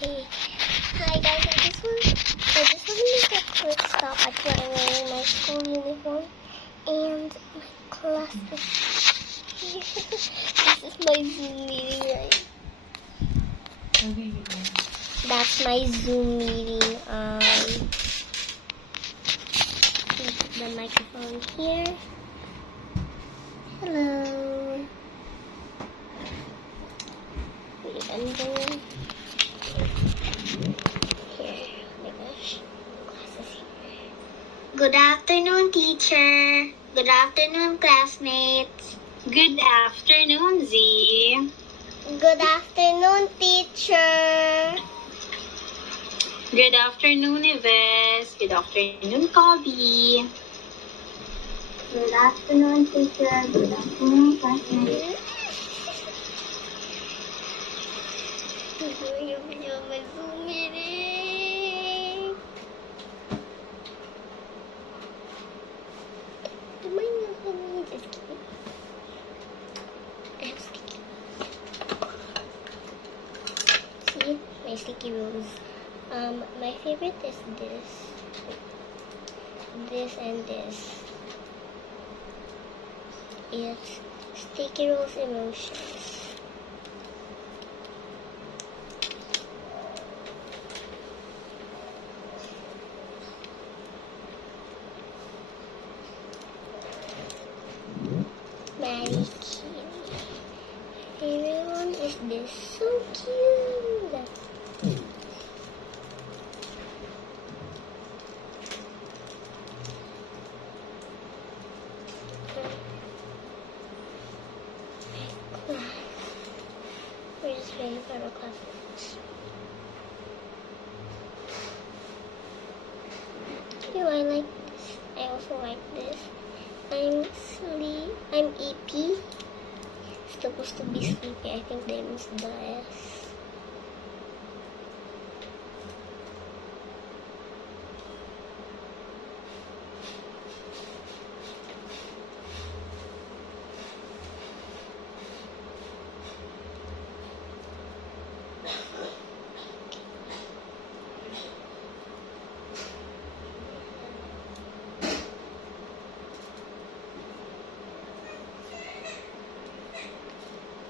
Hey, hi guys, I just want to make a quick stop at where I'm wearing my school uniform and my class is here. This is my Zoom meeting, right? That's my Zoom meeting. Put the microphone here. Hello. Wait, and then here. Oh my gosh, glasses here. Good afternoon, teacher. Good afternoon, classmates. Good afternoon, Z. Good afternoon, teacher. Good afternoon, Yves. Good afternoon, Kobe. Good afternoon, teacher. Good afternoon, classmates. My Zoom meeting. Do my nails on me? Just kidding. I have sticky. See? My sticky rose. My favorite is this. This and this. It's Sticky Rose Emotions. Very cute. Favorite one is this. So cute. We're just waiting for the classmates. Ew, I like this. I also like this. I'm EP. Supposed to be sleepy. I think they missed the S.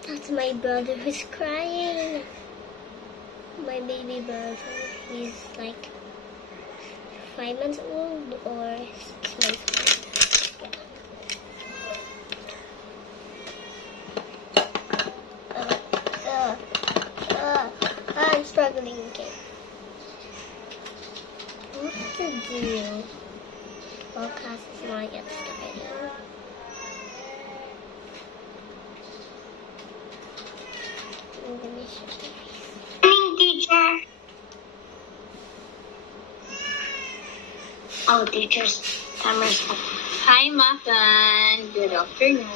That's my brother who's crying. My baby brother. He's like 5 months old or 6 months old. I'm struggling again. What to do? Well, class is not yet starting. I'm gonna show you. Morning, teacher. Oh, teacher's timer's up. Hi, Mathan. Good afternoon.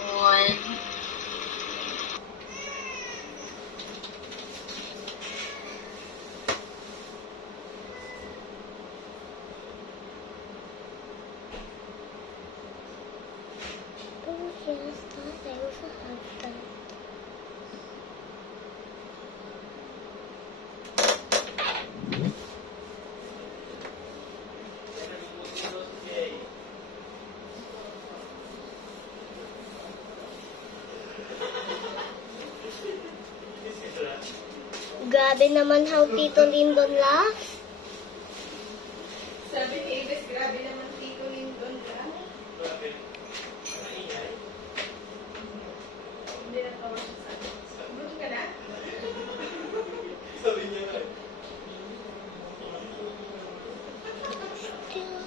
Oh yes, that I also have that. Grabe naman how Tito Lindon laughs. Sabi ni Ives, grabe naman Tito Lindon ka. Hindi na tawa siya sa akin. Gutom ka na? Still.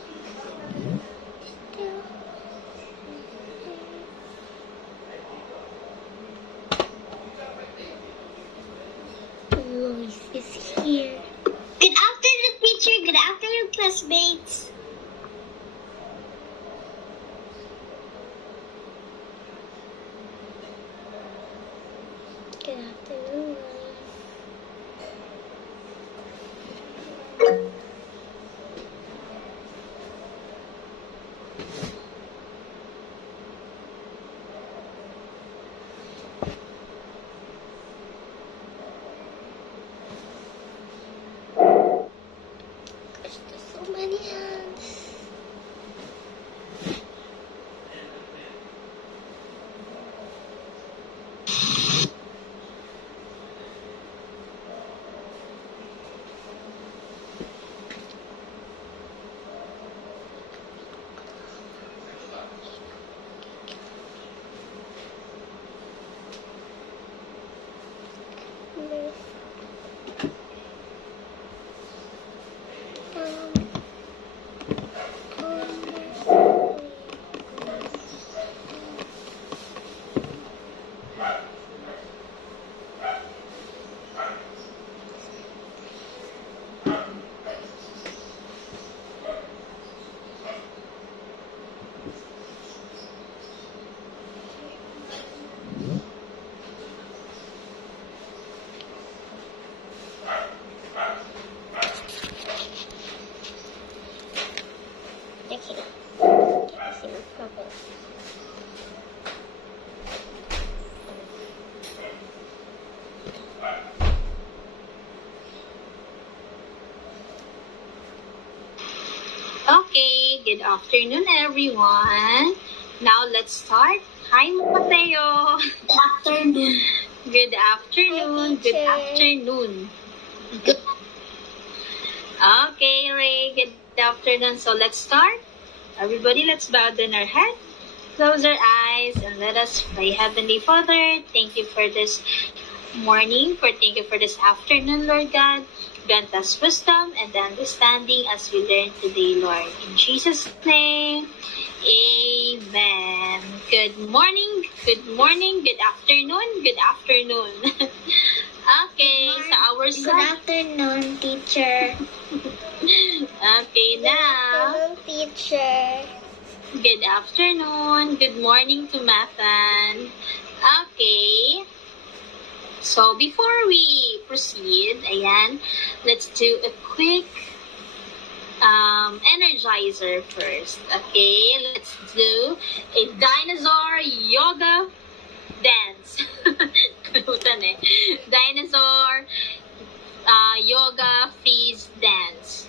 Lois is here. Good afternoon, teacher. Good afternoon, classmates. Good afternoon, Lois. good afternoon, everyone. Now let's start. Hi, Mateo. Good afternoon. Good afternoon. Hi, Good teacher. afternoon. Okay, Ray. Good afternoon. So let's start. Everybody, let's bow down our head, close our eyes, and let us pray. Heavenly Father, thank you for this morning, thank you for this afternoon, Lord God. Grant us wisdom and understanding as we learn today, Lord. In Jesus' name, amen. Good morning, good afternoon, good afternoon. Okay, so our Good afternoon, teacher. Okay, Good now, afternoon, teacher. good afternoon, good morning to Mathan. Okay, so before we proceed, ayan, let's do a quick energizer first. Okay, let's do a dinosaur yoga dance. Kalimutan eh. Dinosaur yoga freeze dance.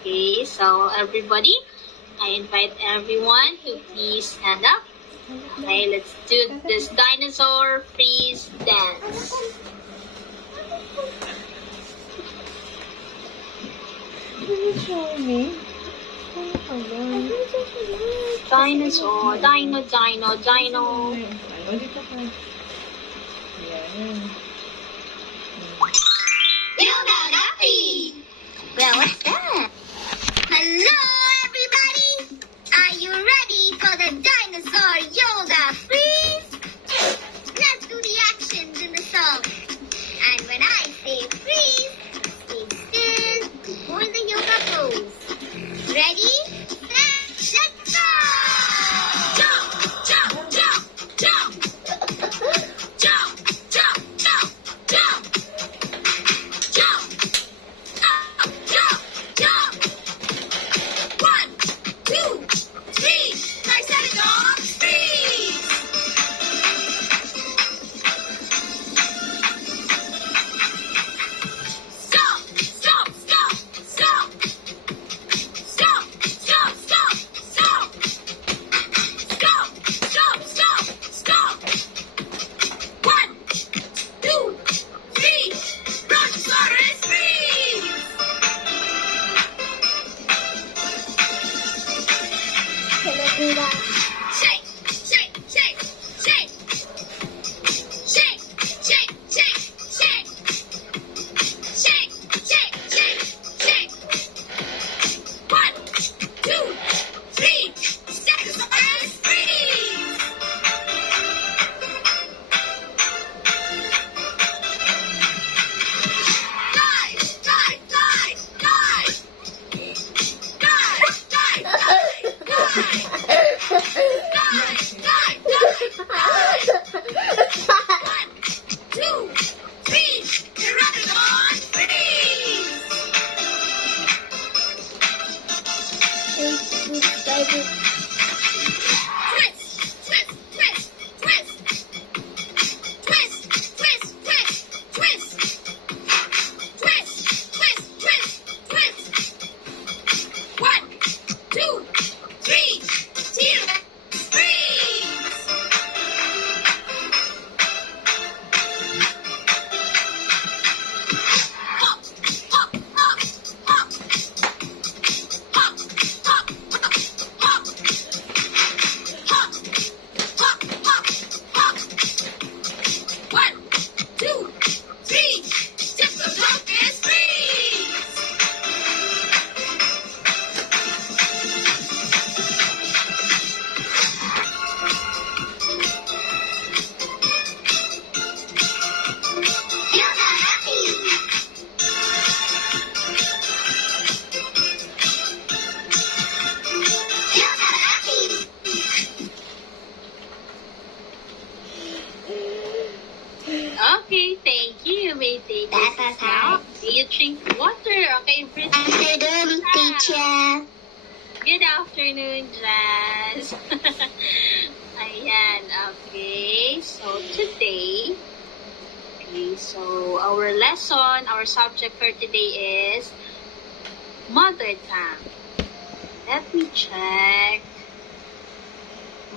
Okay, so everybody, I invite everyone to please stand up. Okay, let's do this dinosaur freeze dance. Dinosaur, dino, dino, dino. Dito ka. Ayan. Yoga freeze. Well, what's that? Hello, everybody. Are you ready for the dinosaur yoga freeze? Let's do the actions in the song. And when I say freeze, stay still before the yoga pose. Ready? Set, let's go! Jump, jump, jump, jump. Jump, jump, jump, jump. Jump. Up, jump, jump. 1, 2, 3. I said it all. Freeze. Stop, stop, stop, stop. Stop, stop, stop, stop. Stop, stop, stop, stop. 1, 2, 3. Brontosaurus freeze. Shake, shake, shake, shake. Shake, shake, shake, shake. Shake, shake, shake, shake. 1, 2, 3. Stegosaurus freeze. Dive, dive, dive, dive. Dive, dive, dive, dive. Dive, dive, dive. 1, 2, 3. Pteranodon freeze. Twist, twist, twist, twist. Twist, twist, twist, twist. Twist, twist, twist, twist. 1, 2, 3. T-Rex freeze. Hop, hop, hop, hop. Hop, hop, hop, hop. Hop, hop, hop, hop. 1, 2, 3. Diplodocus freeze. Yoga freeze. Yoga freeze. Okay, thank you. You may take That's this okay. now. You drink water. Okay, Bridget. Afternoon, teacher. Good afternoon, Jazz. Ayan, okay. So, today, okay, so our lesson, our subject for today is mother tongue. Let me check.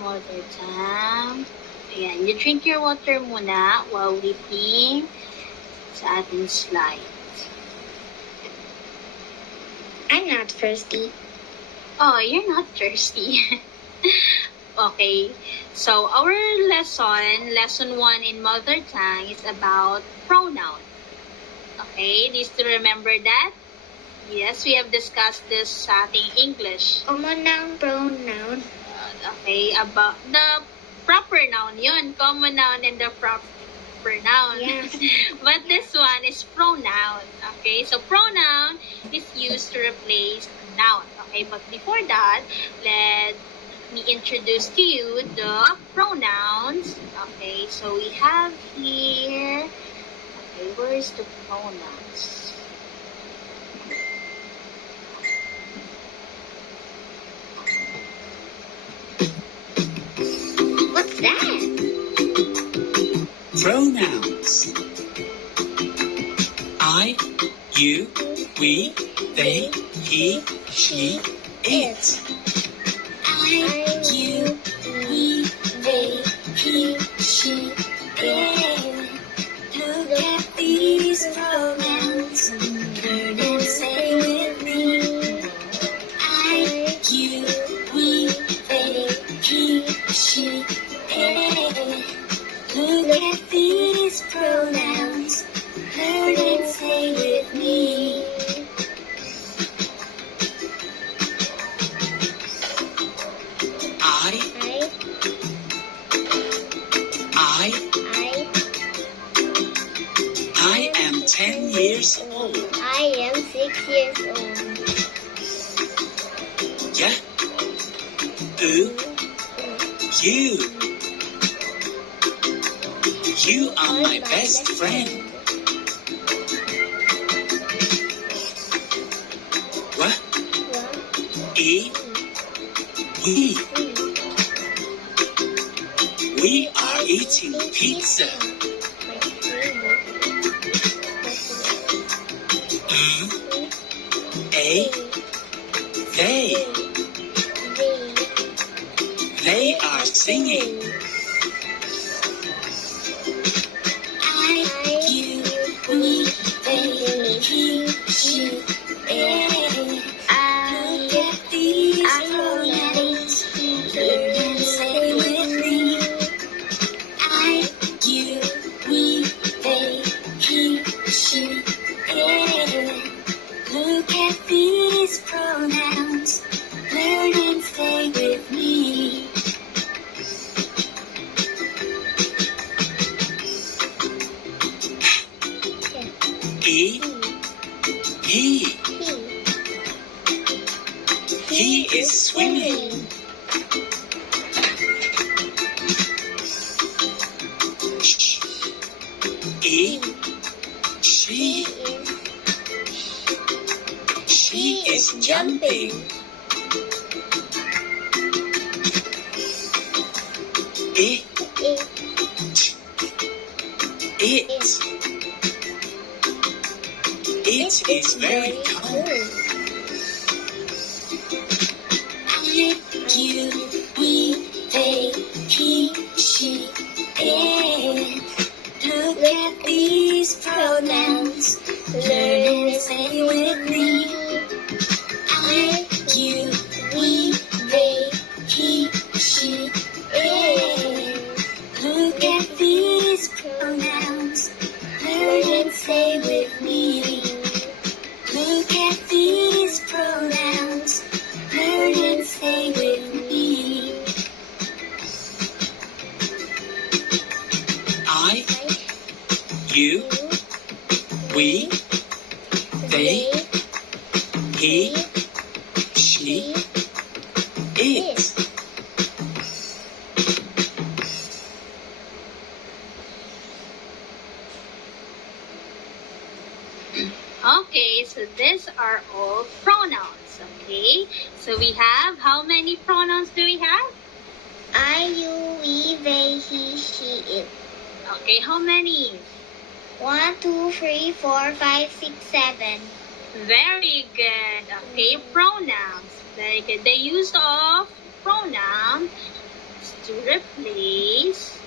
Mother tongue. Ayan, you drink your water muna while waiting sa ating slide. I'm not thirsty. Oh, you're not thirsty. Okay, so our lesson 1 in mother tongue is about pronoun. Okay, do you still remember that? Yes, we have discussed this sa ating English. Common noun, pronoun. Okay, about the proper noun yun. Common noun and the proper noun. Yes. But this one is pronoun. Okay, so pronoun is used to replace noun. Okay, but before that, let me introduce to you the pronouns. Okay, so we have here, okay, where is the pronouns? What's that? Pronouns. I, you, we, they, he, she, it. I, you, we, they, he, she, it. Look at these pronouns. Learn and say with me. I, you, we, they, he, she, it. Look at these pronouns. Learn and say with me. I am 10 years old. I am 6 years old. Yeah. You. You are my best friend. What? We are eating pizza. They are singing. I, you, we, they, he, she, it. Look at these pronouns. Learn and say with me. I, you, we, they, he, she, it. Look at these pronouns. Learn and stay with me. He is swimming. She is jumping. It is very cold. I, you, we, they, he, she, it. Look at these pronouns. Learn and say with me. I, you, we, they, he, she, it. Look at these pronouns. Learn and say with me. Look at these pronouns. Learn and say with me. I, you, we, they, he, she, it. Okay, so these are all pronouns. Okay, so we have, how many pronouns do we have? I, you, we, they, he, she, it. Okay, how many? 1, 2, 3, 4, 5, 6, 7. Very good. Okay, pronouns. Very good. The use of pronoun is to replace.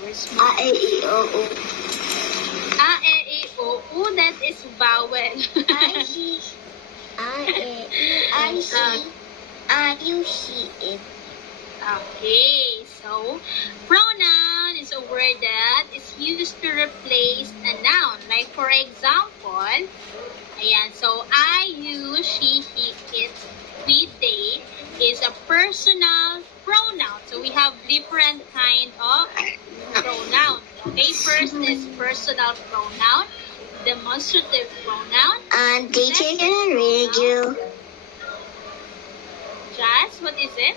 Where's my A, E, I, O, U. A, E, I, O, U? That is vowel. I, she, I, E, I, she, I, you, she, it. Okay, so pronoun is a word that is used to replace a noun. Like for example, ayan, so I, you, she, he, it, we, they is a personal pronoun. So we have different kind of pronoun. Okay, first is personal pronoun, demonstrative pronoun. And teacher can read you. Jazz, what is it?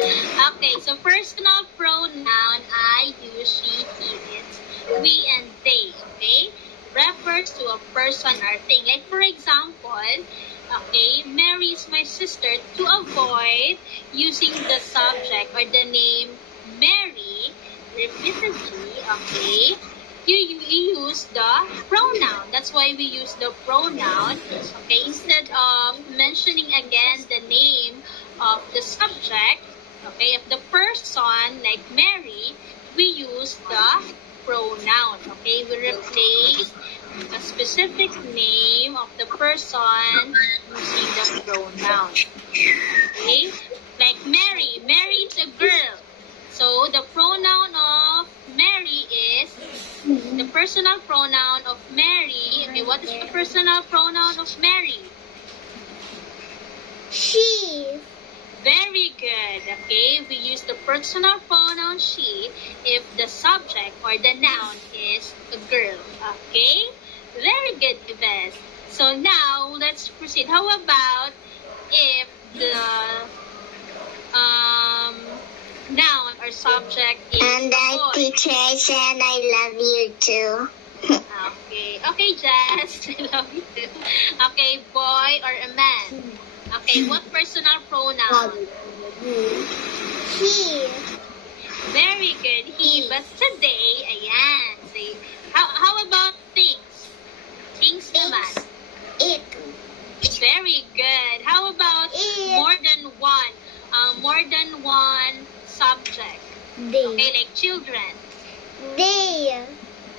Okay, so personal pronoun I, you, she, he, it, we, and they, okay, refers to a person or thing. Like for example, okay, Mary is my sister. To avoid using the subject or the name Mary repeatedly, okay, you use the pronoun. That's why we use the pronoun, okay, instead of mentioning again the name of the subject, okay, of the person, like Mary, we use the pronoun, okay? We replace a specific name of the person using the pronoun, okay? Like Mary. Mary is a girl. So the pronoun of Mary is the personal pronoun of Mary. Okay, what is the personal pronoun of Mary? She. Very good. Okay, we use the personal pronoun she if the subject or the noun is a girl. Okay, very good, Yves. So now let's proceed. How about if the noun or subject is And a I, boy? teacher, I said I love you too. Okay, Jess, I love you too. Okay, boy or a man. Okay, what personal pronoun? He. Very good, he. But today, ayan. Say, how about things? Things naman. It. Very good. How about It. more than one? More than one subject. They. Okay, like children. They.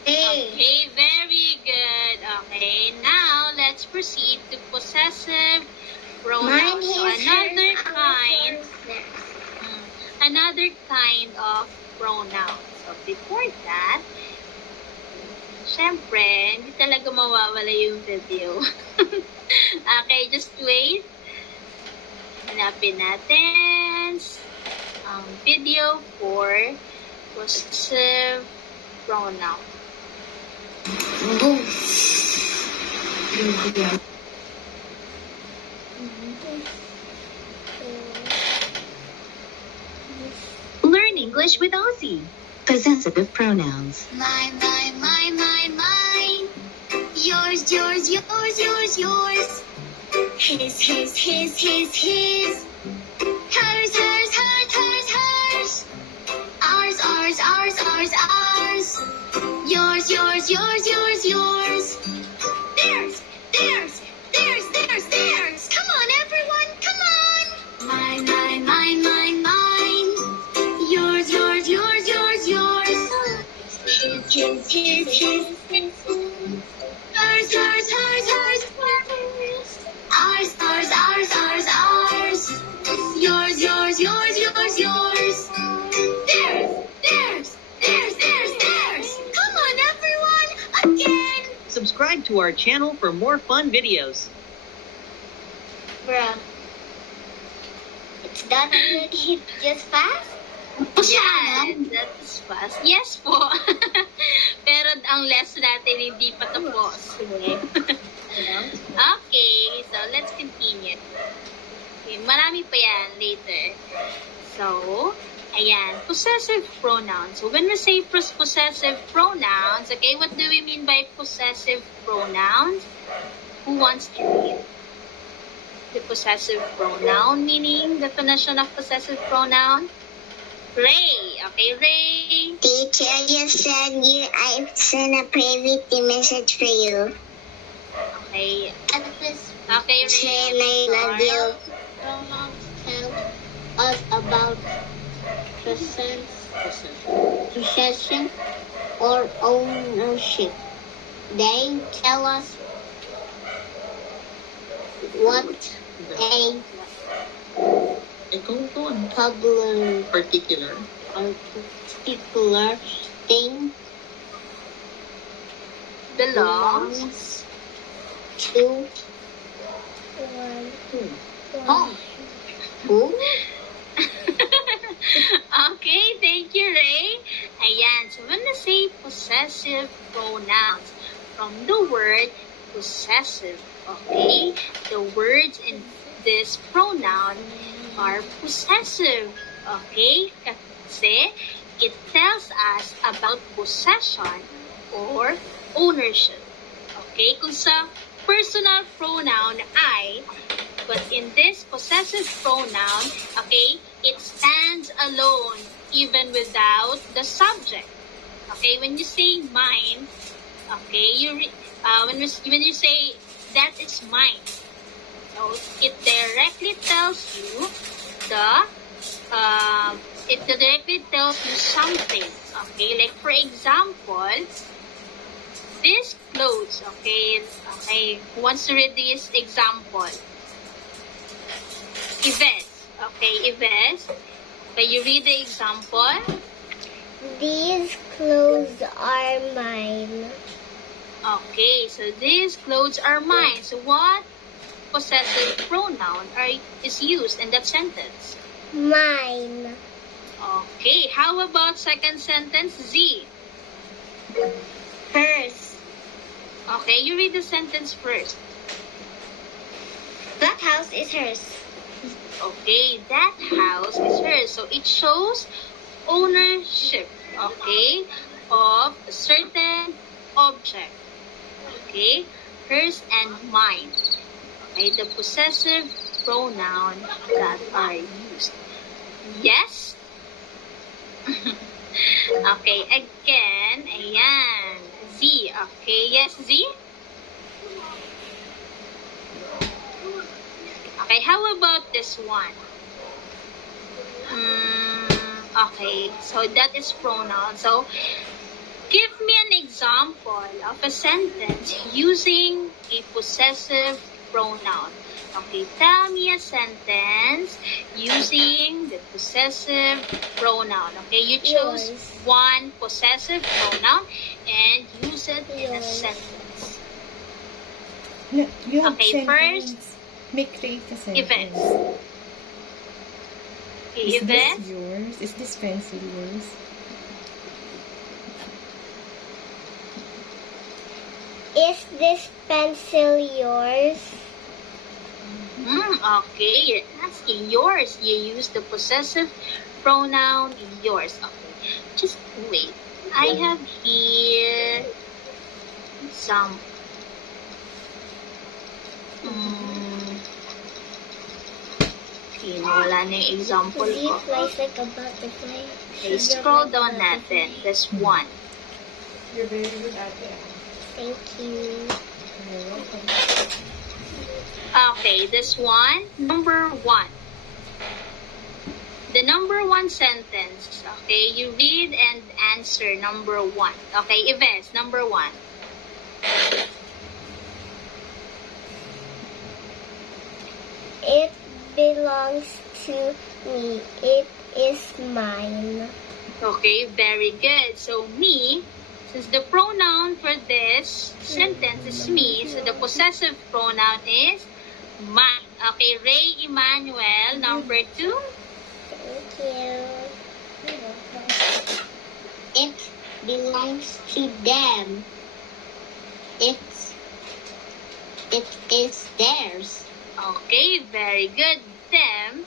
Okay, very good. Okay, now let's proceed to possessive pronouns. So another kind of pronoun. So before that, syempre, hindi talaga mawawala yung video. Okay, just wait. Hanapin natin ang video for possessive pronoun. Boom. Learn English with Aussie. Possessive pronouns. Mine. Yours, yours. His. Hers. Ours. Yours. Theirs. Come on, everyone, come on. Mine. Yours. His. Hers. Ours. Yours. Theirs. Come on, everyone, again. Subscribe to our channel for more fun videos. Bruh. It's done already. Just fast? Yes, that's fast. Yes po. Pero ang lesson natin hindi pa tapos. Okay, so let's continue. Okay, marami pa yan later. So, ayan, possessive pronouns. So when we say possessive pronouns, okay, what do we mean by possessive pronouns? Who wants to read the possessive pronoun meaning, definition of possessive pronoun? Ray. Okay, Ray. Teacher, I just said I sent a private message for you. Okay. Okay, Say Ray. I love you. Pronouns tell us about possession or ownership. They tell us what a Ikaw to, ano? particular Particular. thing Belongs. belongs to home. Who? Okay, thank you, Ray. Ayan, so when we say possessive pronouns, from the word possessive, okay, the words in this pronoun are possessive, okay, kasi it tells us about possession or ownership. Okay, kung sa personal pronoun I, but in this possessive pronoun, okay, it stands alone even without the subject. Okay, when you say mine, okay, when you say that is mine, so it directly tells you it directly tells you something. Okay, like for example, this clothes. Okay, who wants to read this example? Yves. Okay, Yves. Can you read the example? These clothes are mine. Okay, so these clothes are mine. So what possessive pronoun is used in that sentence? Mine. Okay, how about second sentence, Z? Hers. Okay, you read the sentence first. That house is hers. Okay, that house is hers. So it shows ownership, okay, of a certain object. Okay, hers and mine. Okay, the possessive pronoun that are used. Yes? Okay, again, ayan. Z, okay, yes, Z? Okay, how about this one? Okay, so that is pronoun. So, give me an example of a sentence using a possessive pronoun. Okay, tell me a sentence using the possessive pronoun. Okay, you chose Yours. one possessive pronoun and use it in a Yours. sentence. No, you have Okay, sentence. Create a sentence. Events. Okay, Is this events. yours? Is this pencil yours? Is this pencil yours? Okay, you're asking yours. You use the possessive pronoun yours. Okay, just wait. I have here some. Okay, nawala na yung example Z ko. flies like a butterfly. Okay, scroll down natin. This one. You're very good at it. Thank you. You're welcome. Okay, this one. Number 1. The number 1 sentence. Okay, you read and answer number 1. Okay, events. Number 1. It belongs to me. It is mine. Okay, very good. So, me, since the pronoun for this sentence is me, so the possessive pronoun is mine. Okay, Ray Emmanuel, number 2. Thank you. It belongs to them. It is theirs. Okay, very good. Them.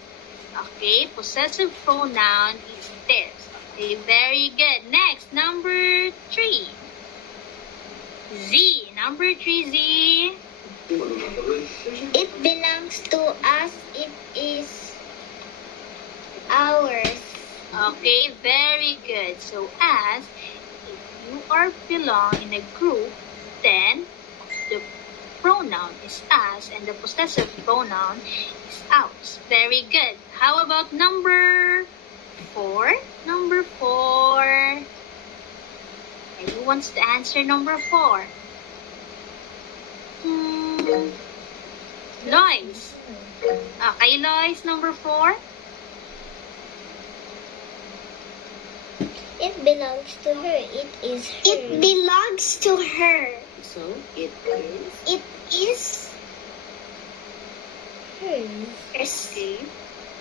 Okay, possessive pronoun is theirs. Okay, very good. Next, number 3. Z. Number 3, Z. It belongs to us. It is ours. Okay, very good. So as if you are belong in a group, then the pronoun is as and the possessive pronoun is ours. Very good. How about number 4? Number 4. Who wants to answer number 4? Lois. Okay, Lois, number 4. It belongs to her. It is her. It belongs to her. So, it is. It is hers. Okay.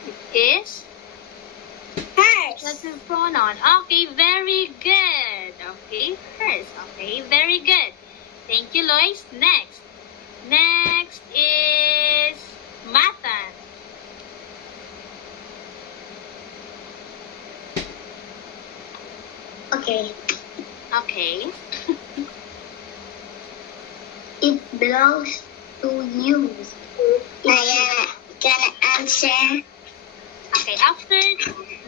It is hers. possessive pronoun. Okay, very good. Okay, hers. Okay, very good. Thank you, Lois. Next. Next is Matan. Okay. Okay. It belongs to you. I gonna answer. Okay, after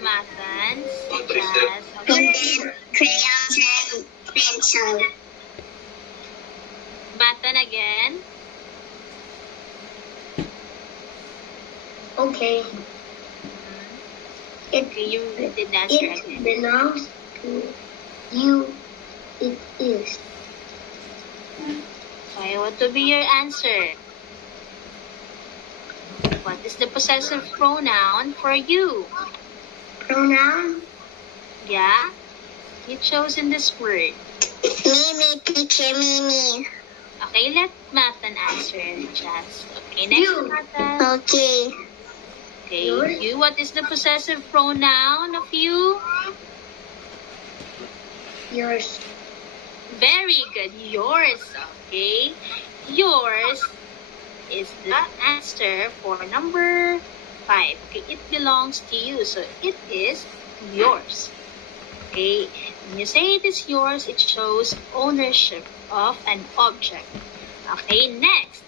Matan, just Pen, crayons, and pencil. Matan again. Okay. It Okay, you did answer it again. belongs to you. It is. Okay, what will be your answer? What is the possessive pronoun for you? Pronoun. Yeah? You chose in this word. Mimi, teacher, Mimi. Okay, let Matan answer, Jazz. Okay, next You. Matan. Okay. Okay, Yours. you, what is the possessive pronoun of you? Yours. Very good, yours. Okay, yours is the answer for number 5. Okay, it belongs to you, so it is yours. Okay, when you say it is yours, it shows ownership of an object. Okay, next.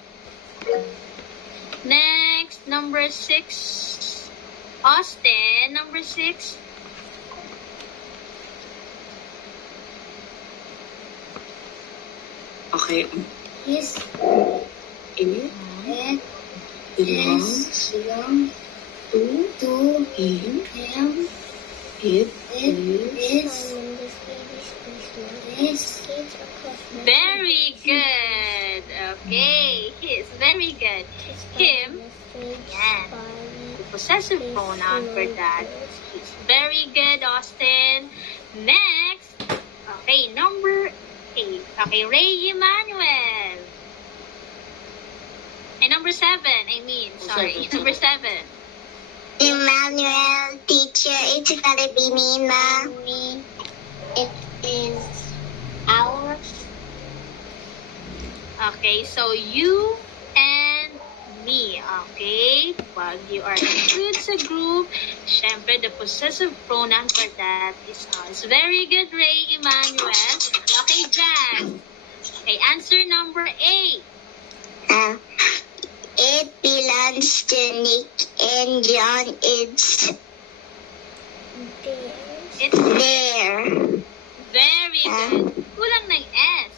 Next, number 6. Austin, number 6. Okay. His. It It belongs belongs to him. him. It It is. is Very good. Okay, his. Very good. Him, yan. The possessive pronoun for that is his. Very good, Austin. Next. Okay, number 8. Okay, Ray Emmanuel. Ay, number 7. I mean, sorry. Number 7. Emmanuel, teacher. It's gonna be me, Ma. It is ours. Okay, so you and me. Okay? Pag you are included sa group, syempre the possessive pronoun for that is us. Very good, Ray Emmanuel. Okay, Jazz. Okay, answer number 8. It belongs to Nick and John. It's It's there. very good. Kulang ng S.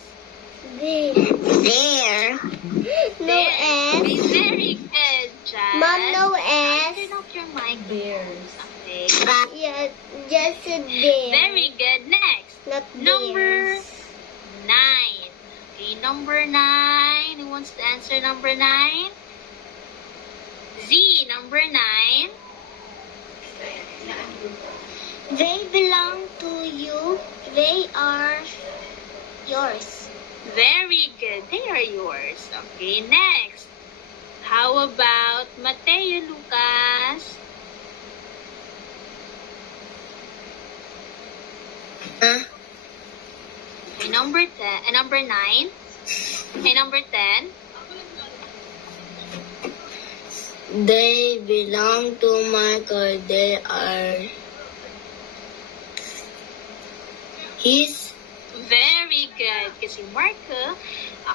There. No There. S. Okay, very good, Jazz. Mom, no Now, S. turn off your mic. Bears. Okay. Yeah, just a there. Very good. Next. Not Number theirs. 9. Okay, number 9. Who wants to answer number 9? Z, number 9. They belong to you. They are yours. Very good. They are yours. Okay, next. How about Mateo Lucas? Okay, number 10. Number 9. Okay, number 10. They belong to Michael. They are his. Very good. Kasi Marco,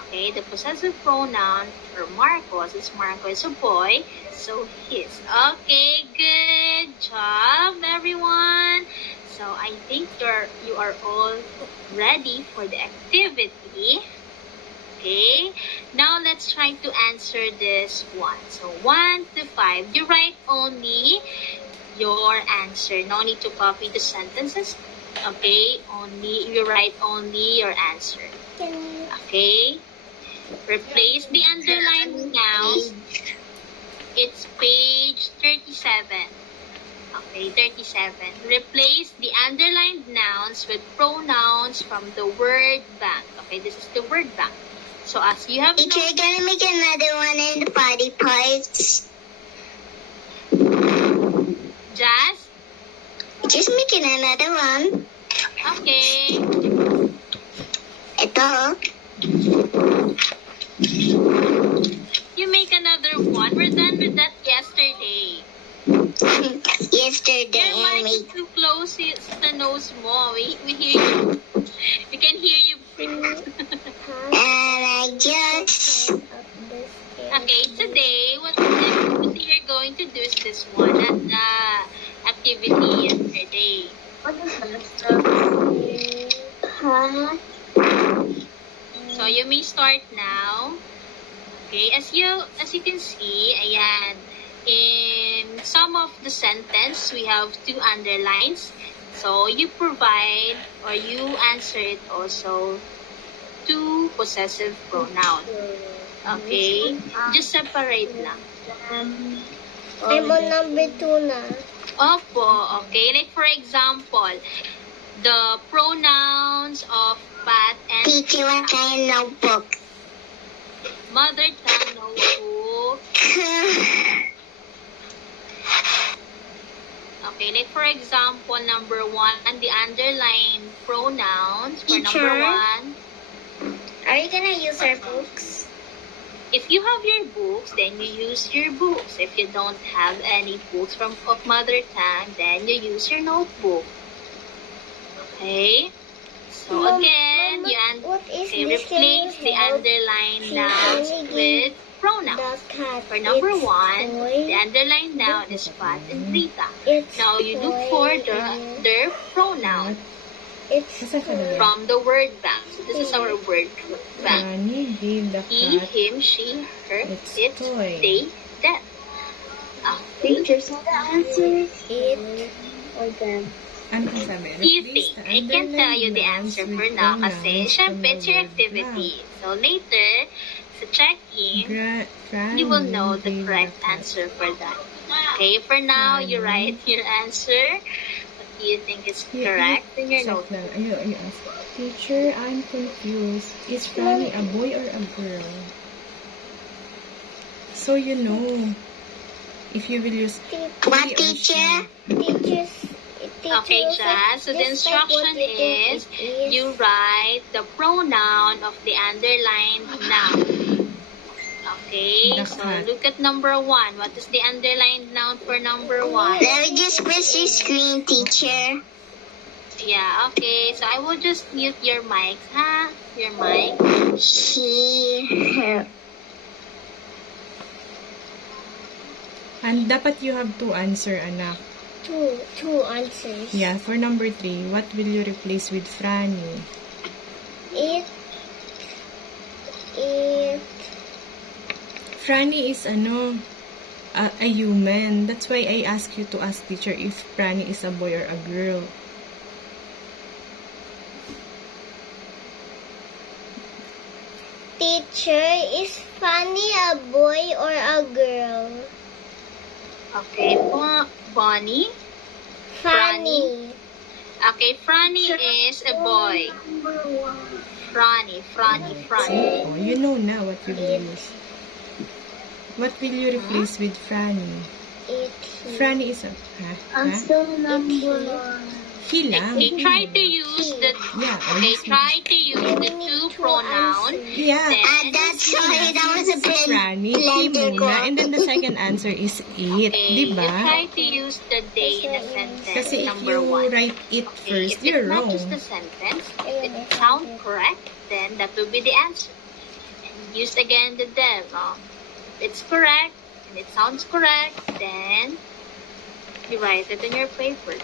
okay, Okay, the possessive pronoun for Marcos is Marco is a boy, so his. Okay, good job, everyone. So I think you are all ready for the activity. Okay, now let's try to answer this one. So 1 to 5, you write only your answer. No need to copy the sentences. Okay, you write only your answer. Okay, replace the underlined nouns. It's page 37. Okay, 37. Replace the underlined nouns with pronouns from the word bank. Okay, this is the word bank. So as you have Teacher, gonna make another one in the body parts. Jazz? Just making another one. Okay. Ito. You make another one. We're done with that yesterday. Yesterday, Your I mic is made. too close to the nose mo. We hear you. We can hear you. And I just. Okay, today, what activity you're going to do is this one. At the activity yesterday. So you may start now. Okay, as you can see, ayan, in some of the sentence we have 2 underlines. So you provide or you answer it also 2 possessive pronoun. Okay, just separate lang. I'm on number 2 na. Opo, okay. Like for example, the pronouns of Pat and Teacher, what kind of notebook? mother tongue notebook. Okay, like for example, number 1, the underlined pronouns for Teacher? number 1. Are you gonna use our books? If you have your books, then you use your books. If you don't have any books of mother tongue, then you use your notebook. Okay? So again, What is okay, this? replace the underlined nouns with pronouns. The cat. For number It's 1, toy. the underlined noun is Pat and Rita. It's Now you look toy for and their pronoun It's toy. from the word bank. So this is our word bank. Granny gave the He, cat him, she, her, its it, toy. they, them. Okay. So the answer is It. or them. Ano kung sabi? You Replace think? the I can't tell you the underlined answer nouns for with now kasi pronouns syempre from it's the your word activity. So later, sa check-in, Franny you will know the gave correct cat. answer for that. Okay, for now, you Franny. write your answer. What do you think is Yeah, correct in your check notebook? lang. Ayo, ask. Teacher, I'm confused. Is Franny a boy or a girl? So you know, if you will use What, he or teacher? she. Okay, Jazz. So the instruction is you write the pronoun of the underlined noun. Okay, The so cat. look at number 1. What is the underlined noun for number 1? Let me just press your screen, teacher. Yeah, okay. So I will just mute your mics, ha? Your mic. He, her. And dapat you have to answer, anak. Two answers. Yeah, for number 3, what will you replace with Franny? It. Franny is a human. That's why I ask you to ask teacher if Franny is a boy or a girl. Teacher, is Fanny a boy or a girl? Okay, Bonnie. Fanny. Okay, Franny is a boy. Franny. Oh, you know now what you will use. What will you replace with Franny? It. Franny is a... I'm Huh? still It. number He lang. Okay, try to use the Yeah, okay, try to use the 2 pronoun. Yeah. Then that's sorry, that was a pen. Franny, he muna. And then the second answer is it. okay, you Diba? try to use the day in a sentence. Kasi if number you 1. write it Okay, first, if you're it wrong. matches the sentence, if it sounds correct, then that will be the answer. use again the them. If it's correct and it sounds correct, then you write it in your paper.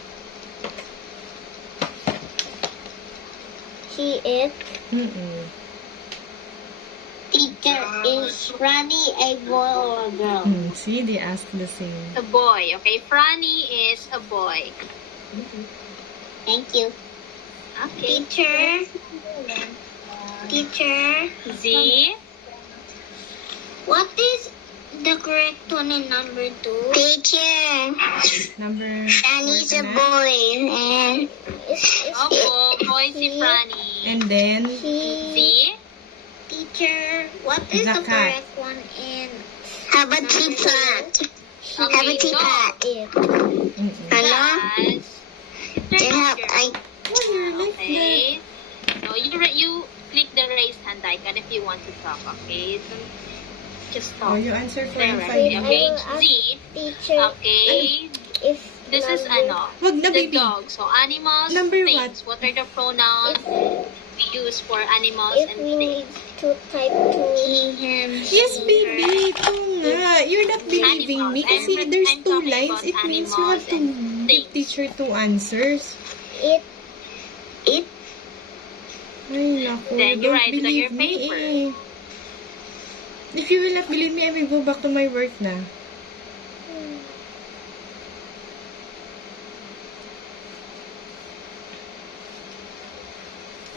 He, it. Mm-mm. Teacher, is Ronnie a boy or a girl? See, they ask the same. A boy, okay? Franny is a boy. Thank you. Okay. Teacher, Z. what is the correct one in number 2? Teacher, Number... Danny's a where's the boy and Opo, boy si Franny. And then... Z. teacher, what is The the cat. correct one in How about teapot? How Okay, about teapot? It. Mm-mm. Guys. Okay. No, you click the raise hand icon if you want to talk, okay? Just Oh, talk. you answer 4 There, and right? 5. Okay, I will ask- Z. Teacher, Okay. if This is number- Wag na, the baby. dog. So animals, Number things. What are the pronouns we use for animals if and we need things? to type to he, him, Yes, baby. Ito nga. You're not believing me. Kasi I'm there's 2 talking lines. about It means you have to animals and give things. teacher 2 answers. it, Ay, naku. Then you Don't write it on your believe me paper. eh. If you will not believe me, I will go back to my work na.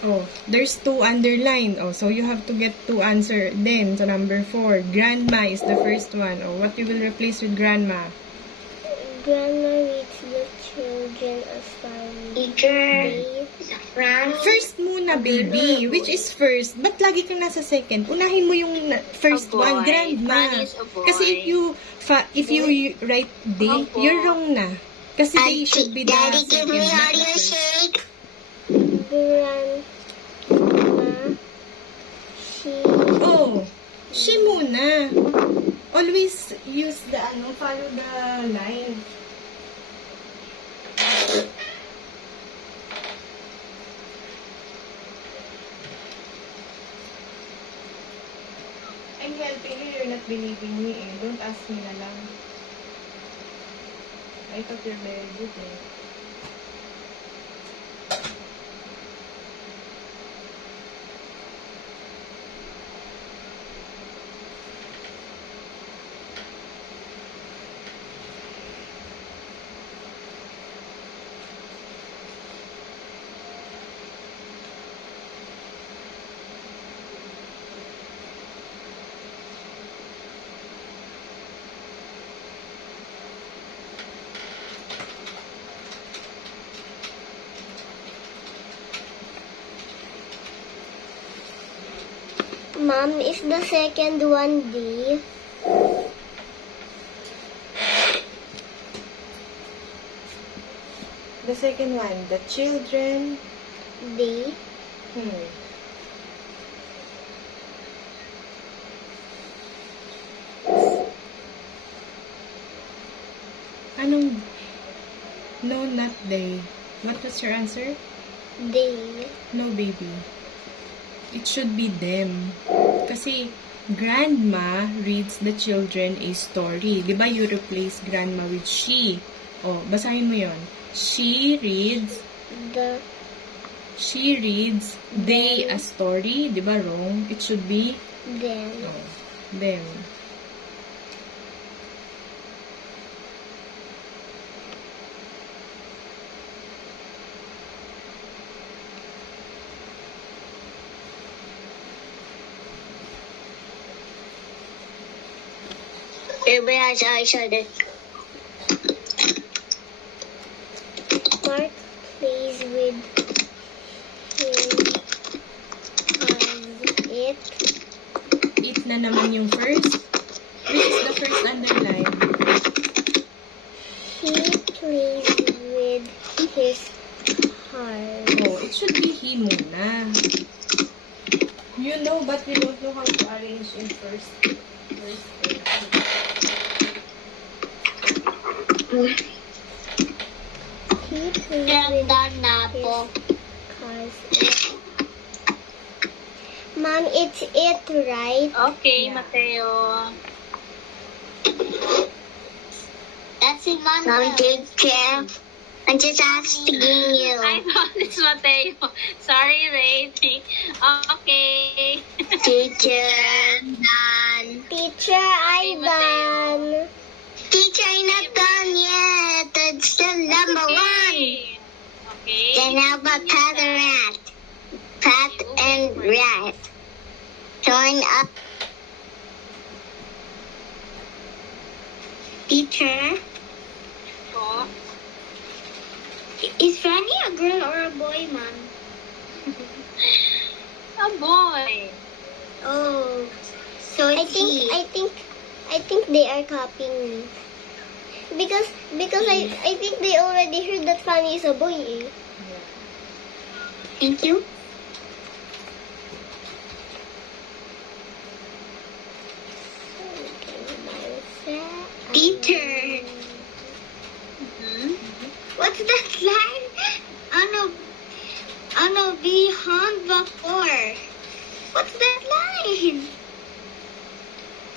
Oh, there's 2 underlined. Oh, so you have to get 2 answer. Then, so number 4, grandma is the first one. Oh, what you will replace with grandma? grandma reads the children as family. teacher, Fran, First muna, baby. Which is first? Ba't lagi kang nasa second? Unahin mo yung first A boy. one, grandma. Franny is a boy. Kasi if you write they, Opo. you're wrong na. Kasi they should be the Daddy, give second, me not all the your first. shake. Grandma, Oh, she muna. Always use the follow the line. I'm helping you, you're not believing me eh. Don't ask me na lang. I thought you're very good eh. Mom, is the second one D? The second one, the children. D? Anong? No, not they. What was your answer? They. No, baby. It should be them. Kasi, grandma reads the children a story. Diba you replace grandma with she? Oh, basahin mo yon. She reads they a story. Diba wrong? It should be Them. them. Everybody has eyes on it. Mark plays with his it. It na naman yung first. Which is the first underline? He plays with his heart. Oh, it should be he muna. You know, but we don't know how to arrange in first. He plays with Ganda na po. cars. Mom, it's it, right? Okay, Yeah. Mateo. That's Emmanuel. Teacher. I'm just asking you. I thought it's Mateo. Sorry, Ray. Okay. Teacher, I'm done. Teacher, I Mateo. done. Teacher, I'm not done yet. That's still number one. Okay. Then how about Pat and Rat? Pat and Rat. Join up. Teacher, Oh. is Fanny a girl or a boy, Mom? A boy. Oh, so I it's he. think they are copying me. Because I think they already heard that Fanny is a boy. Eh? Thank you. Teacher, Hmm? what's that line? Ano beyond before? What's that line?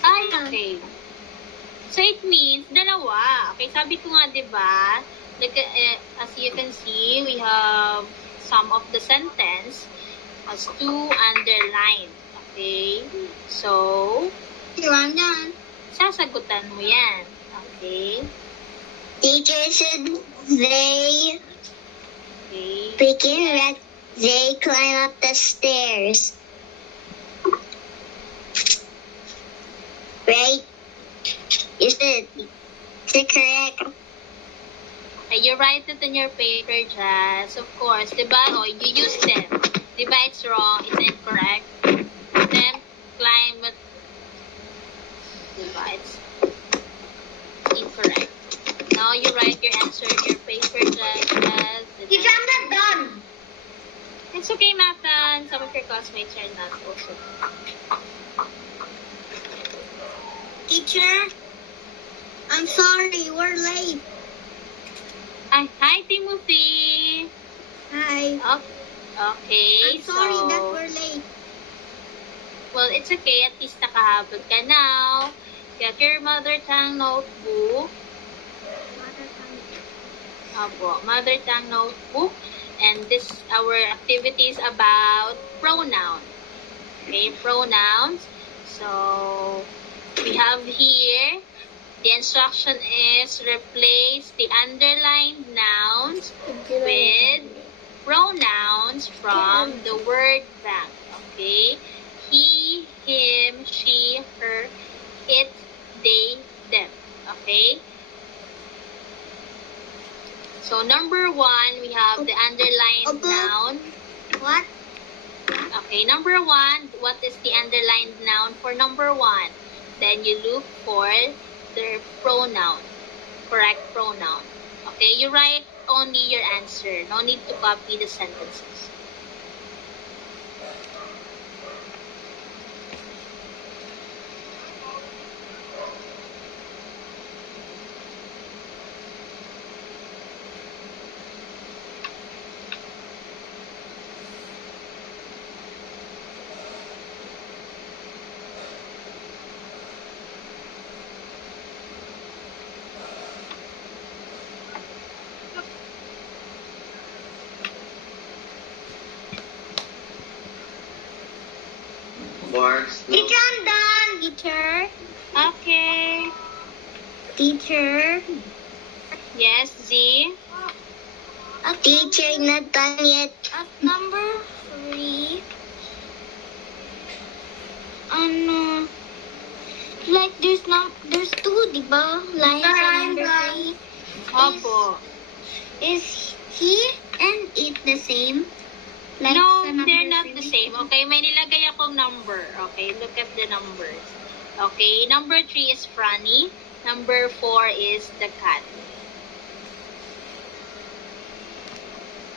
Ay, okay. So, it means dalawa. Okay, sabi ko nga, di ba? Like, as you can see, we have some of the sentence as two underlined. Okay? So, I'm done. sasagutan mo yan. Okay? Teacher said they Okay. begin that they climb up the stairs. Right? Is it correct? Okay, you write it on your paper, Jazz. Of course, di ba? O, you use them. Di ba it's wrong? It's incorrect. Then, climb it. Di ba? It's incorrect. Now, you write your answer in your paper, Jazz. Teacher, I'm not done. It's okay, Nathan. Some of your classmates are not also. Teacher, I'm sorry, we're late. Hi, Timothy. Hi. Okay, I'm sorry so, that we're late. well, it's okay. At least nakahabol ka now. Get your mother tongue notebook. Apo, mother tongue notebook. And this, our activity is about pronoun. Okay, pronouns. So, we have here, the instruction is replace the underlined nouns with pronouns from the word bank. Okay? He, him, she, her, it, they, them. Okay? So, number one, we have the underlined noun. What? Okay, number one, what is the underlined noun for number one? Then you look for the pronoun, correct pronoun. Okay, you write only your answer. No need to copy the sentences. Marks. Teacher, I'm done. Teacher. Okay. Teacher. Yes, Z. Teacher, not done yet. At number 3, like there's 2, diba? Lines on number 3. Opo. Is he and it the same? Like No, sa number they're not the 3? same. Okay, may nilagay akong number. Okay, look at the numbers. Okay, number 3 is Franny. Number 4 is the cat.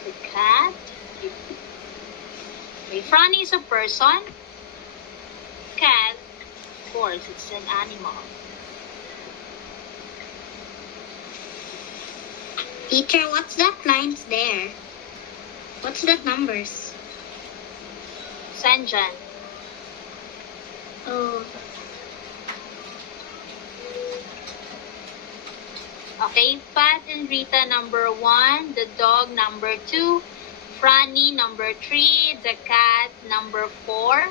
The cat. Okay, Franny is a person. Cat, of course, it's an animal. Teacher, what's that lines there? What's that numbers? Saan dyan? Okay, Pat and Rita number 1, the dog number 2, Franny number 3, the cat number 4,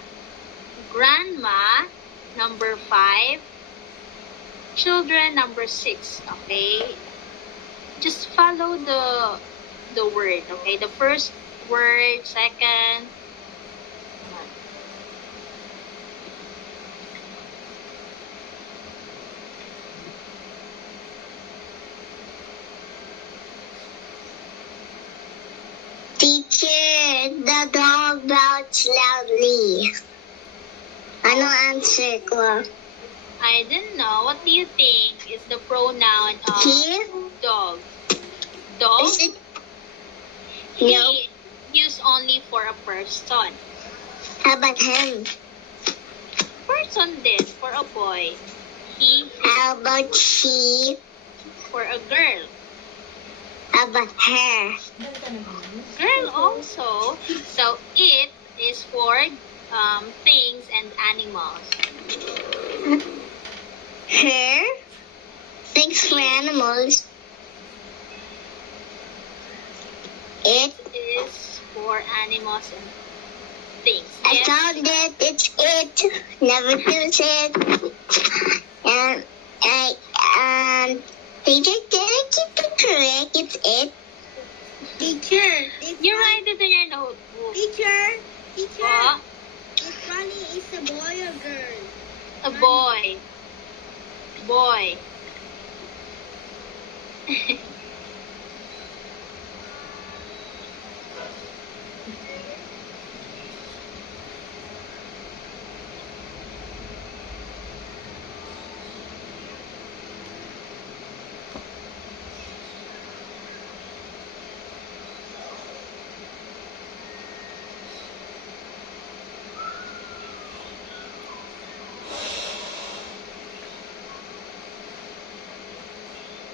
grandma number 5, children number 6. Okay, just follow the word. Okay, the first word, second. Teacher, the dog barks loudly. Ano answer ko? I don't know. What do you think is the pronoun of He? dog? Dog? Is it? He No. used only for a person. How about him? Person din for a boy. He How about she? for a girl. How about her? Girl also. So it is for things and animals. Her? Thanks for animals. It? Is for animals and things. I Yes. found it. It's it. Never use it. And teacher, did I keep it correct? It's it. Teacher, You write it in your notebook. teacher, What? If Franny is a boy or girl? A boy. Boy.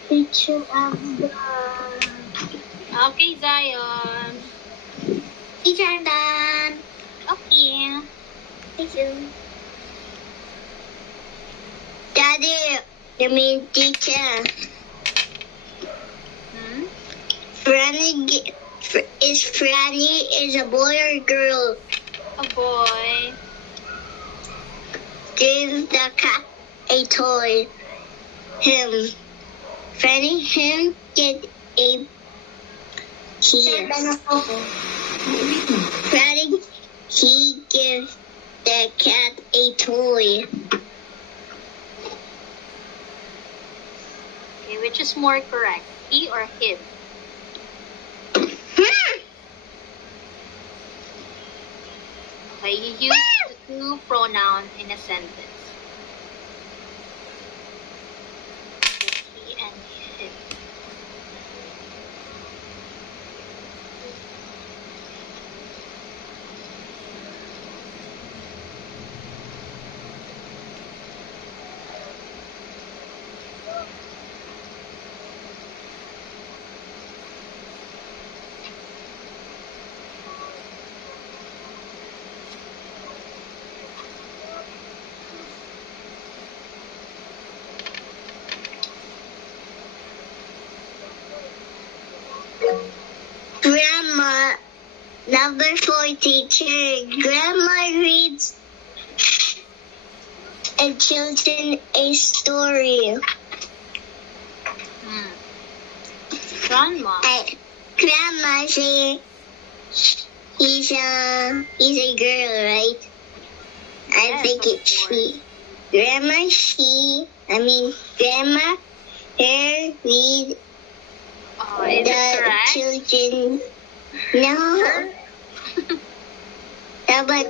Teacher of the... Okay, Zion. Teacher, I'm done. Okay. Thank you. Daddy, you mean teacher. Hmm? Franny is a boy or girl? A boy. Give the cat a toy. Him. Franny, him get a here. Franny, he gives the cat a toy. Okay, which is more correct? He or him? Okay, you use the two pronouns in a sentence. He and him. Grandma, number 4 teacher. Grandma reads and children a story. Hmm. Grandma. Grandma say he's a girl, right? I Yes, think of it's course. she. Grandma, her read Oh, is it the correct? children. No. No, but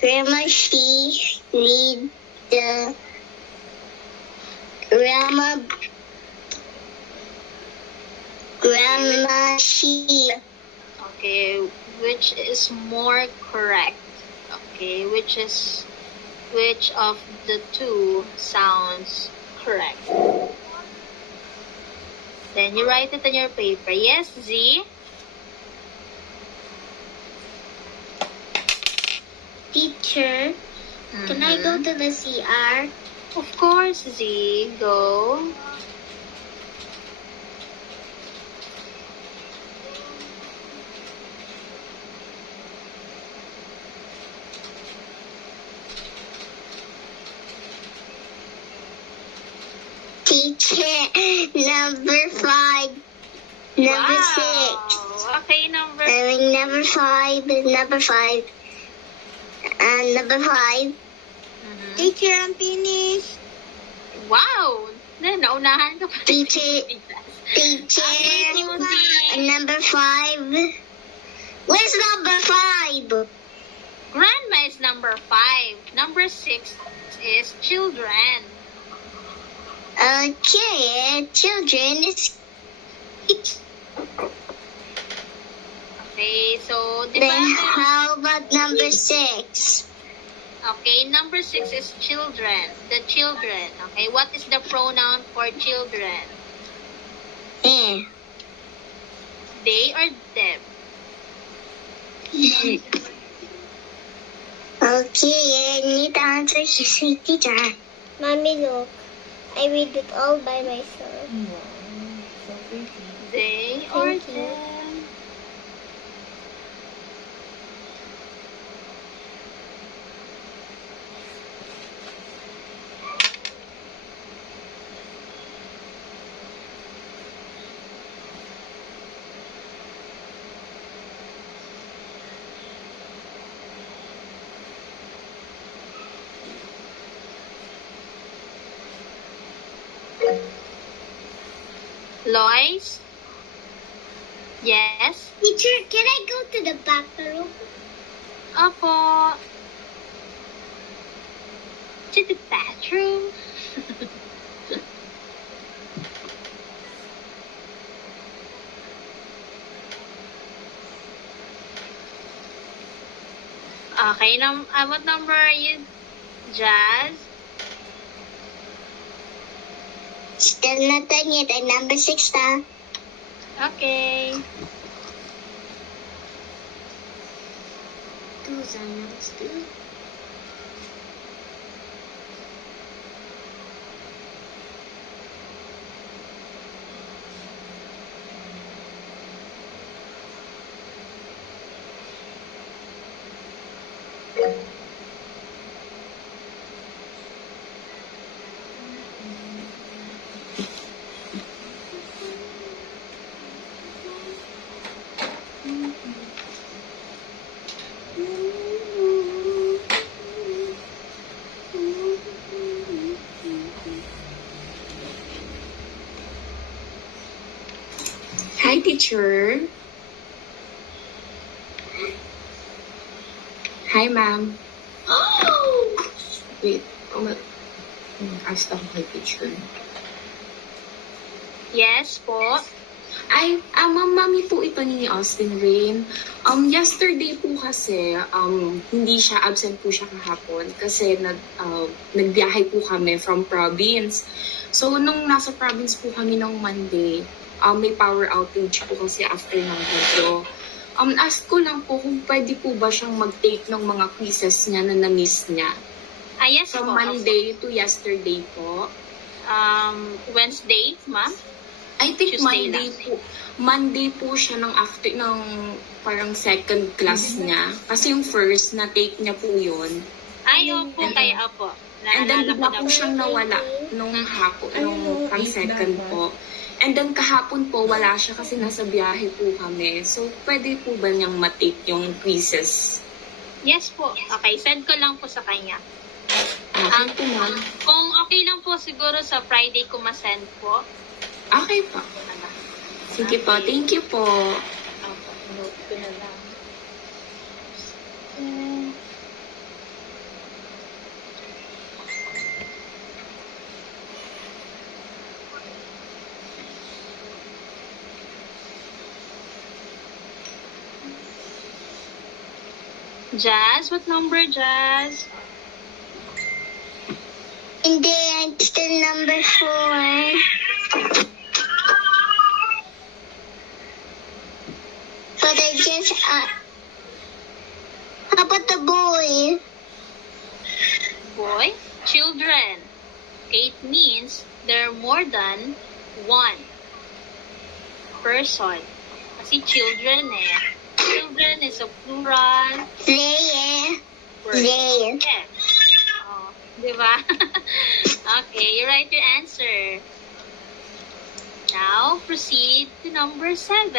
Grandma, she read the Grandma, she. Okay, which is more correct? Okay, which of the two sounds correct? Then you write it on your paper. Yes, Z? Teacher, can I go to the CR? Of course, Z. Go. Teacher, number 5. Number Wow. 6. Okay, number Number 5. Number 5. Number 5. Mhm. Teacher, I'm finished. Wow! Naunahan ka pa. Teacher. Teacher, Okay, Susie. number 5. Where's number 5? Grandma is number 5. Number 6 is children. Okay, children is Okay, so, di then ba? how about number 6? Okay, number 6 is children. The children. Okay, what is the pronoun for children? Eh. They or them? Okay, I need to answer say teacher. Mommy, look. I read it all by myself. Wow. So pretty. They or Thank you. them? Lois? Yes? Teacher, can I go to the bathroom? Opo. To the bathroom? Okay, what number are you, Jazz? Still not done yet. I'm number 6 na. Okay. Two sounds, two. Hi, teacher. Hi, ma'am. Wait, ask ako kay teacher. Yes po. Ay, ma'am, mami po ito ni Austin Rain. Yesterday po kasi, hindi siya, absent po siya kahapon kasi nagbiyahe po kami from province. So, nung nasa province po kami ng Monday, may power outage po kasi after ng video. Ask ko lang po kung pwede po ba siyang mag-take ng mga quizzes niya na na-miss niya. Yes From po. Monday to yesterday po. Wednesday, ma'am? I think Tuesday Monday po siya ng parang second class niya. Kasi yung first na take niya po yun. Ay, opo, kaya opo. And then Naalala ko bigla na po po. siyang nawala nung hapon, Ay, nung no, pang eight second dapat. po. And then kahapon po wala siya kasi nasa biyahe po kami. So pwede po ba niyang matake yung quizzes? Yes po. Okay, send ko lang po sa kanya. Okay po, ma'am. Kung okay lang po siguro sa Friday ko masend po. Okay po. Sige po, Okay. thank you po. Opo, note ko na lang. Jazz? What number, Jazz? Hindi, I'm still number 4. But I just, how about the boy? Boy? Children. Okay, it means there are more than one person. Kasi children eh. Children is a plural They. word. They. Yeah. Oh, di ba? Okay, you write your answer. Now, proceed to number 7.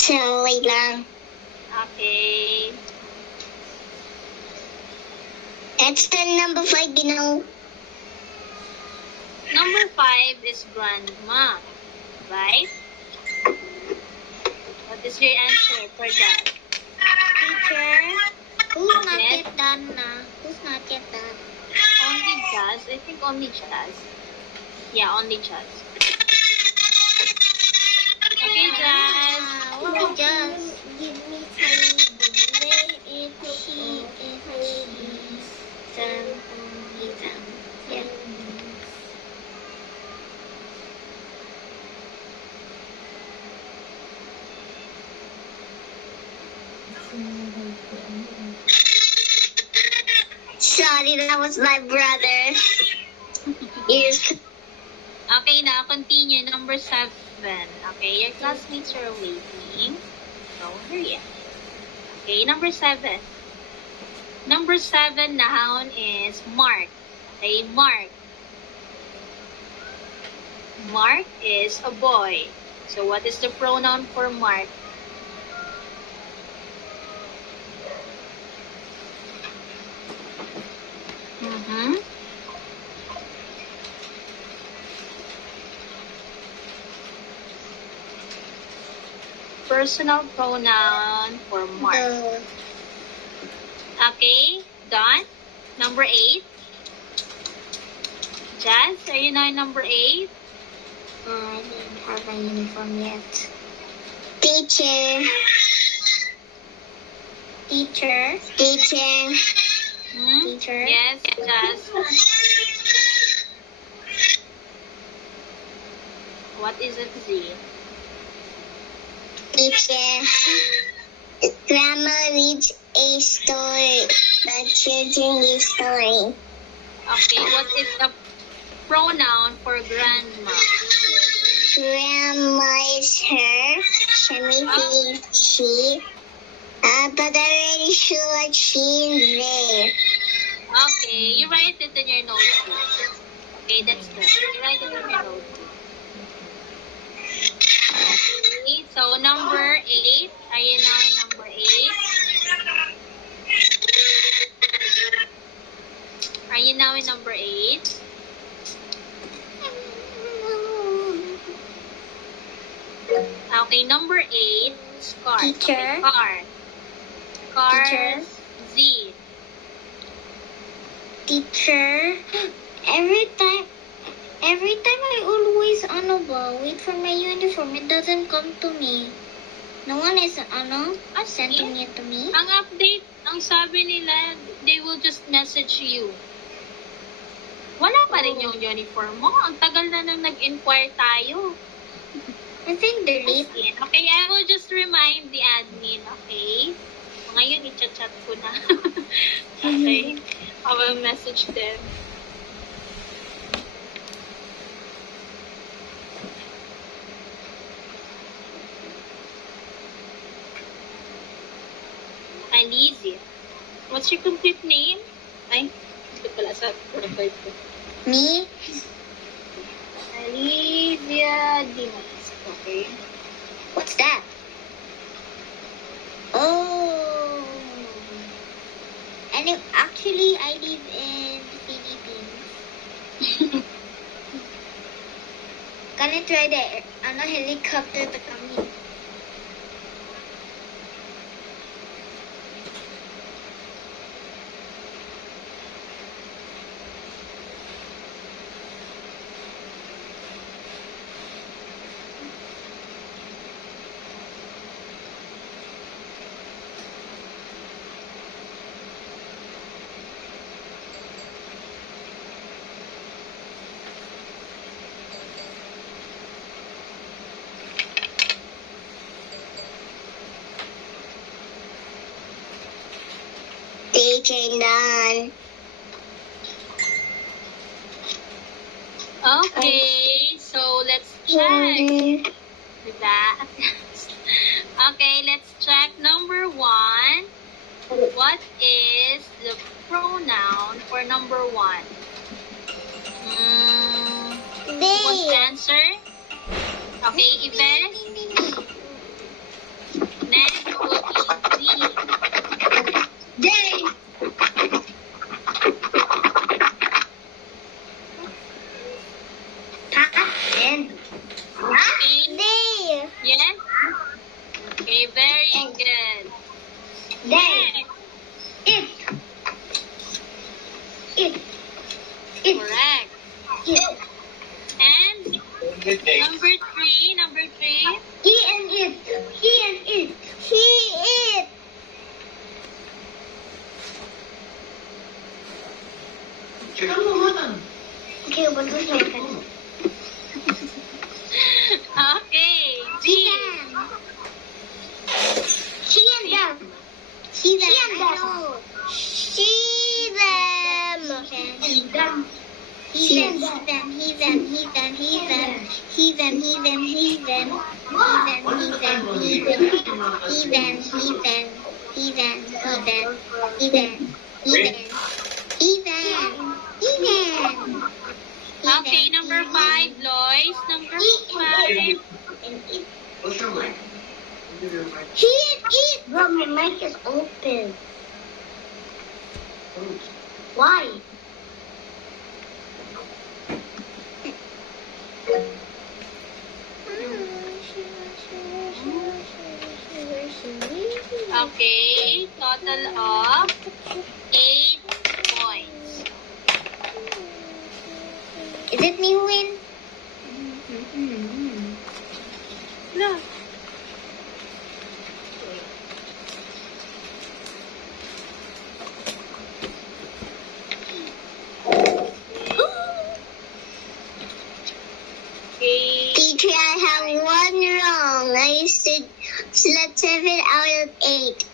So, wait lang. Okay. It's the number 5, you know. Number 5 is grandma. Right? What is your answer for that? Teacher, who's not Yes. yet done na? Who's not yet done? Only Jazz? I think only Jazz. Yeah, only Jazz. Okay, Jazz. What just give me time? Where is she? Is yeah. Sorry, that was my brother. Yes. Okay, now continue. Number 7. Okay, your classmates are waiting. Don't hurry up. Okay, number 7. Number 7 noun is Mark. Okay, Mark. Mark is a boy. So what is the pronoun for Mark? Mm-hmm. Personal pronoun for Mark. Okay, done. Number 8. Jazz, are you now in number 8? I didn't have a uniform yet. Teacher. Teacher. Teacher. Hmm? Teacher. Yes, Jazz. What is it, Z? Teacher. Grandma reads a story. The children read story. Okay, what is the pronoun for grandma? Grandma is her. Shami is she. But I'm already sure she's there. Okay, you write it in your notebook. Okay, that's good. You write it in your notebook. Okay, so number 8. Are you now in number 8? Are you now in number 8? Okay, number 8 is cars. Teacher. Okay, car. Cars. Teacher. Z. Teacher, every time I always wait for my uniform. It doesn't come to me. No one is sending it to me. Ang update, ang sabi nila, they will just message you. Wala pa rin yung uniform mo. Ang tagal na nang nag-inquire tayo. I think they're late. Okay, I will just remind the admin, okay? Ngayon, i-chat ko na. Okay? I will message them. Alicia. What's your complete name? Ay, ito pala sa profile ko. Me? Alicia Dimas. Okay. What's that? Oh. And actually, I live in the Philippines. Can I try the helicopter to come here? DJ Nan. Okay, so let's check with that. Okay, let's check number 1. What is the pronoun for number 1? Who wants to They. answer? Okay, Yvette. Next will be Z. They. And Okay, They. yes? Okay, very good. they. Next, It. correct. It. And number 3, He and it. He and it. He is. Okay, what was my friend? okay, G. She and them. She and them. She, them. He them. He them. He them. He them. He them. He them. He them. He them. He them. He them. He them. He them. He them. He them. He them. He them. He them. He them. Okay, number 5, Lois. Number 5. He and it. Bro, my mic is open. Why? Okay, total of 8 points. Is it me who win? No. Okay. Teacher, I have one wrong. I said slot 7 out of 8.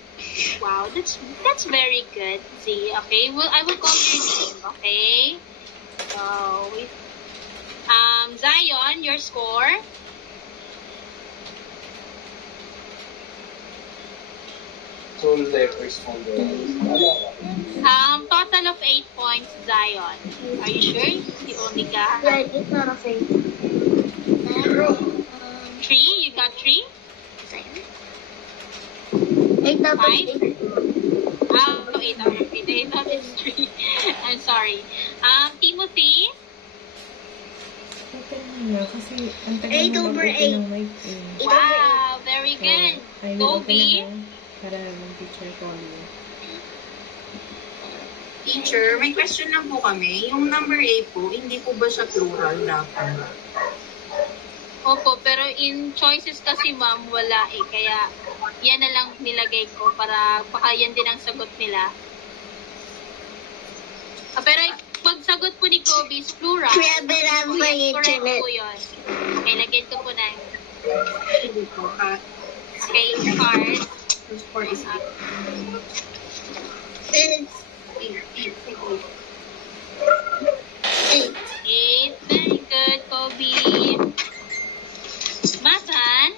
Wow, that's very good, Z. Okay, well, I will call your name, okay? So, Zion, your score? Total of 8 points, Zion. Are you sure? You only got It's not a thing. 3? You got 3? 8 out of 5? 8. Oh, 8 out of 8. 8 out of 3. I'm sorry. Timothy? Open mo na kasi ang tagal 8 mo over mag-open 8. ng mic eh. Wow, very good. I will open Kobe? na para mag-teacher call you. Teacher, may question lang po kami. Yung number 8 po, hindi po ba siya plural dapat? Opo, pero in choices kasi ma'am, wala eh. Kaya yan na lang nilagay ko para baka yan din ang sagot nila. Pero pag sagot po ni Kobe is plural. Grabe lang po sa yan, correct internet. po yun. Okay, lagyan ko po na Hindi po. okay, card. The score is 8. 8. Very good, Kobe. Matan?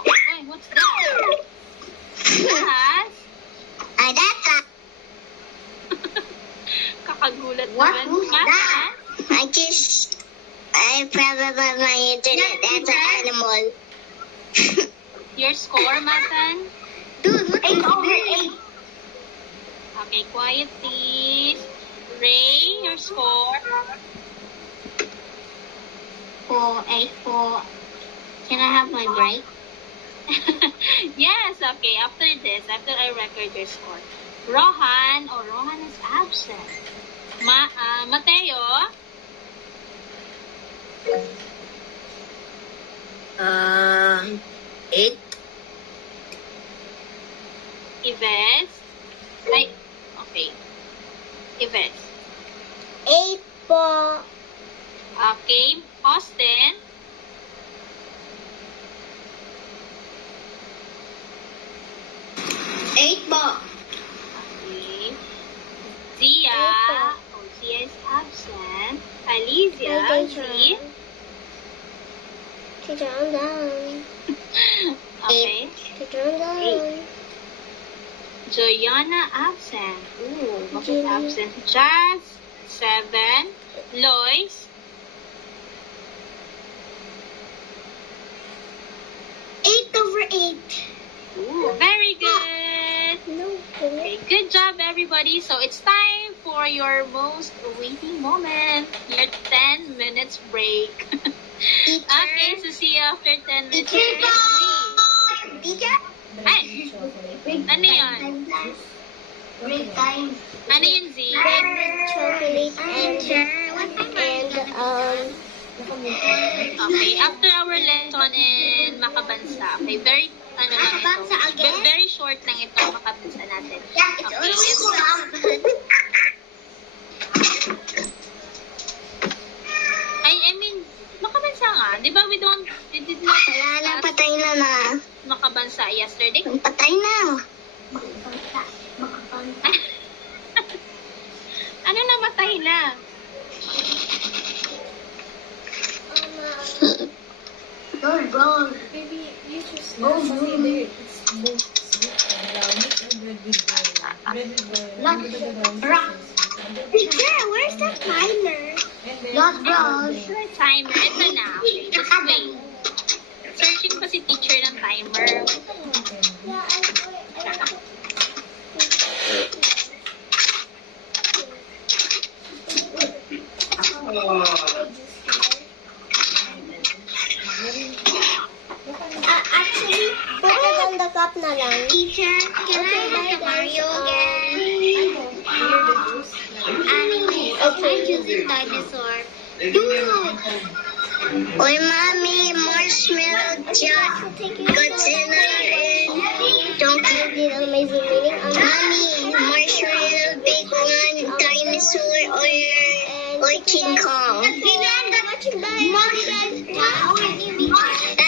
Oy, what's that? Yes? Adata. Kakagulat What naman. was Matan? that? I probably my internet. That's an animal. Your score, Matan? Dude, what 8 over 8. Okay, quiet please. Ray, your score? 4, 8, 4. Can I have my break? Yes, okay. After this, after I record your score. Rohan, Rohan is absent. Mateo? 8. Yves? Ay, okay. Yves. 8 po. Okay. Austin? Eight po. Okay. Zia? Oh, Zia is absent. Yeah, Z. Teacher, I'm down. Okay. Teacher, I'm down. Joyanna absent. Ooh, bakit Julie. absent? Jazz, 7. Lois, 8/8. ooh, very good. No, Okay, good job, everybody. So it's time for your most awaiting moment, your 10 minutes break. Okay, so see you after 10 minutes. Teacher? Ay, ano yun? Break time. Ano yun, Z? bread with chocolate Teacher, what time are you gonna Okay, after our lesson in Makabansa. Okay, very, ano lang ito. Makabansa again? Very short lang ito, Makabansa natin. Yeah, it's always fun. I mean, Makabansa nga. Di ba we did not Wala na, discuss patay na na. Makabansa yesterday? Patay na. Ano namatay na? Maybe you just consider it's both sweet and brownies or bread with Teacher, where's the timer? The timer. Ito na. Okay, just wait. Searching pa si teacher ng timer. Actually, put it on the cup na lang. Teacher, can I have the Mario again? Anime. I'm choosing dinosaur. Dude! Oy, Mommy, marshmallow jack. Godzilla and donkey. Did an amazing meeting on Mommy, marshmallow, big one, dinosaur, or King Kong. watching by Mommy guys.